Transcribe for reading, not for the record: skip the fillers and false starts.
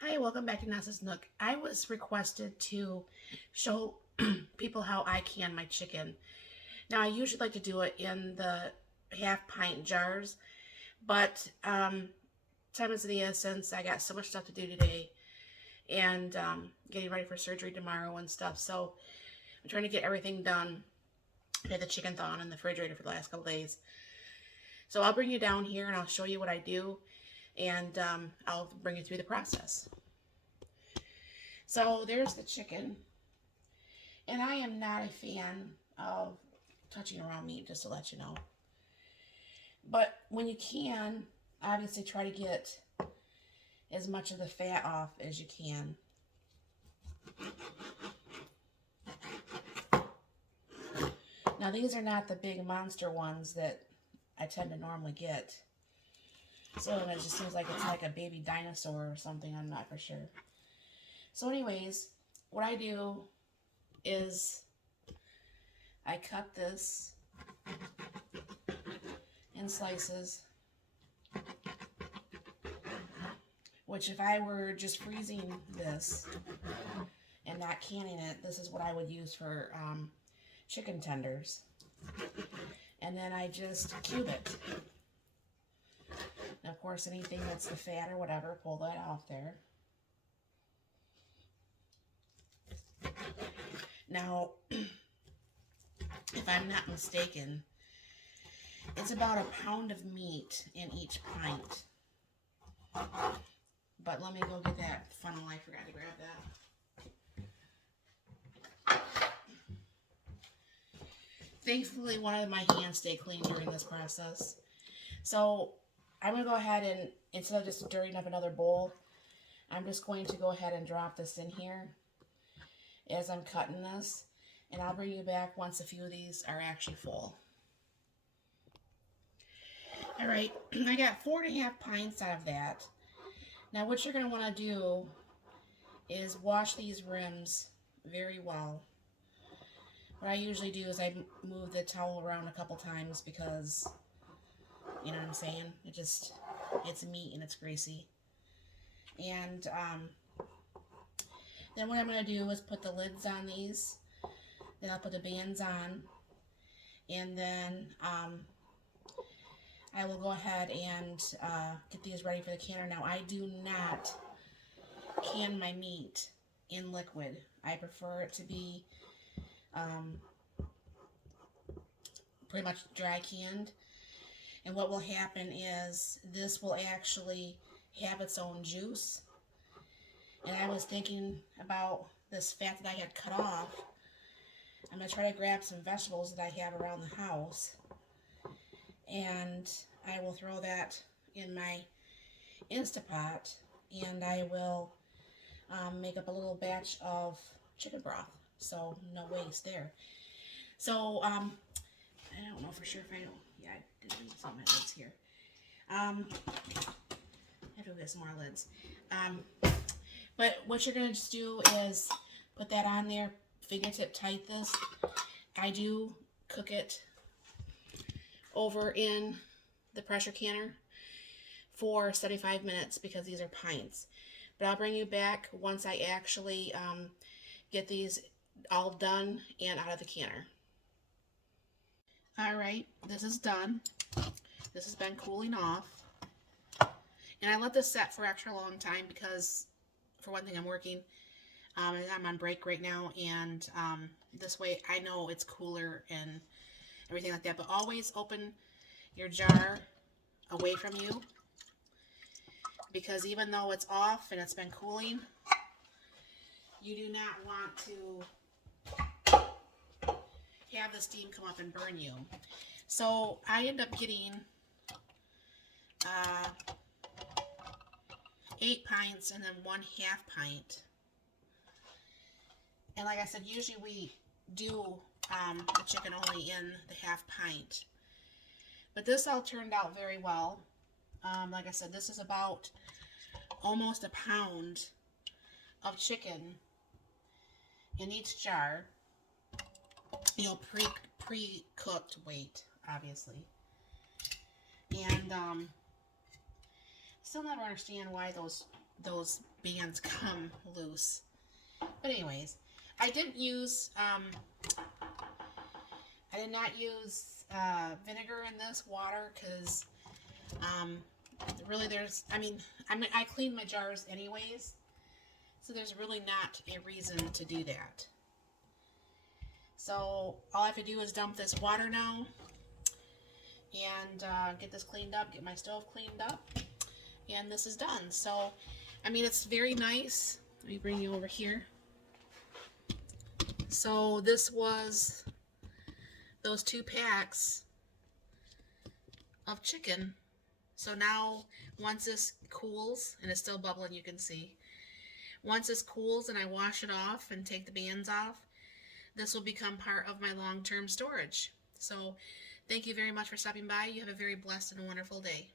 Hi, welcome back to Nessa's Nook. I was requested to show people how I can my chicken. Now, I usually like to do it in the half pint jars, but time is of the essence. I got so much stuff to do today and getting ready for surgery tomorrow and stuff. So I'm trying to get everything done. I had the chicken thawing in the refrigerator for the last couple days. So I'll bring you down here and I'll show you what I do and I'll bring you through the process. So there's the chicken. And I am not a fan of touching around meat, just to let you know. But when you can, obviously try to get as much of the fat off as you can. Now these are not the big monster ones that I tend to normally get. So it just seems like it's like a baby dinosaur or something, I'm not for sure. So anyways, what I do is I cut this in slices, which if I were just freezing this and not canning it, this is what I would use for chicken tenders. And then I just cube it. And of course, anything that's the fat or whatever, pull that off there. Now, if I'm not mistaken, it's about a pound of meat in each pint. But let me go get that funnel. I forgot to grab that. Thankfully, one of my hands stayed clean during this process. So I'm going to go ahead and, instead of just stirring up another bowl, I'm just going to go ahead and drop this in here as I'm cutting this. And I'll bring you back once a few of these are actually full. Alright, I got 4.5 pints out of that. Now what you're going to want to do is wash these rims very well. What I usually do is I move the towel around a couple times because, you know what I'm saying? It's meat and it's greasy. And then what I'm going to do is put the lids on these. Then I'll put the bands on. And then I will go ahead and get these ready for the canner. Now, I do not can my meat in liquid. I prefer it to be pretty much dry canned. And what will happen is this will actually have its own juice. And I was thinking about this fat that I had cut off. I'm going to try to grab some vegetables that I have around the house. And I will throw that in my Instapot. And I will make up a little batch of chicken broth. So no waste there. So I don't know for sure if I know. Yeah, I did lose some of my lids here. I have to get some more lids. But what you're going to just do is put that on there, fingertip tight this. I do cook it over in the pressure canner for 75 minutes because these are pints. But I'll bring you back once I actually get these all done and out of the canner. Alright, this is done. This has been cooling off. And I let this set for extra long time because, for one thing, I'm working. And I'm on break right now. And this way I know it's cooler and everything like that. But always open your jar away from you. Because even though it's off and it's been cooling, you do not want to have the steam come up and burn you. So I end up getting 8 pints and then 1/2 pint. And like I said, usually we do the chicken only in the 1/2 pint. But this all turned out very well. Like I said, this is about almost a pound of chicken in each jar. You know, pre-cooked weight, obviously. And still never understand why those those bands come loose. But anyways, I didn't use I did not use vinegar in this water because really I clean my jars anyways, so there's really not a reason to do that. So all I have to do is dump this water now and get this cleaned up, get my stove cleaned up, and this is done. So, it's very nice. Let me bring you over here. So this was those 2 packs of chicken. So now, once this cools, and it's still bubbling, you can see. Once this cools and I wash it off and take the bands off, this will become part of my long-term storage. So thank you very much for stopping by. You have a very blessed and wonderful day.